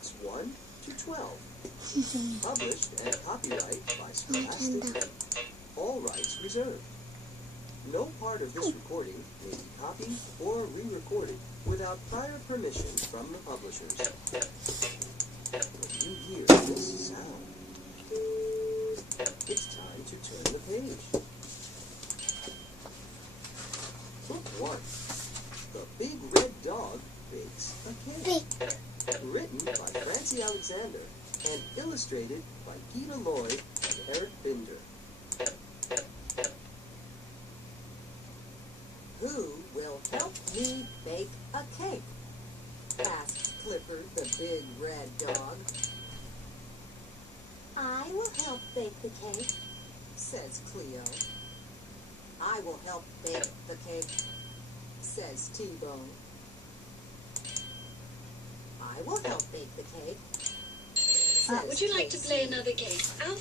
Books 1 to 12. Published and copyright by Scholastic. All rights reserved. No part of this recording may be copied or re-recorded without prior permission from the publishers. When you hear this sound, it's time to turn the page. Book 1. The Big Red Dog Bakes a Cake. Written by Francie Alexander and illustrated by Gita Lloyd and Eric Binder. Who will help me bake a cake? Asked Clifford the big red dog. I will help bake the cake. Says Cleo. I will help bake the cake. Says T-Bone. I will help bake the cake. Says Would you like to Casey. play another game?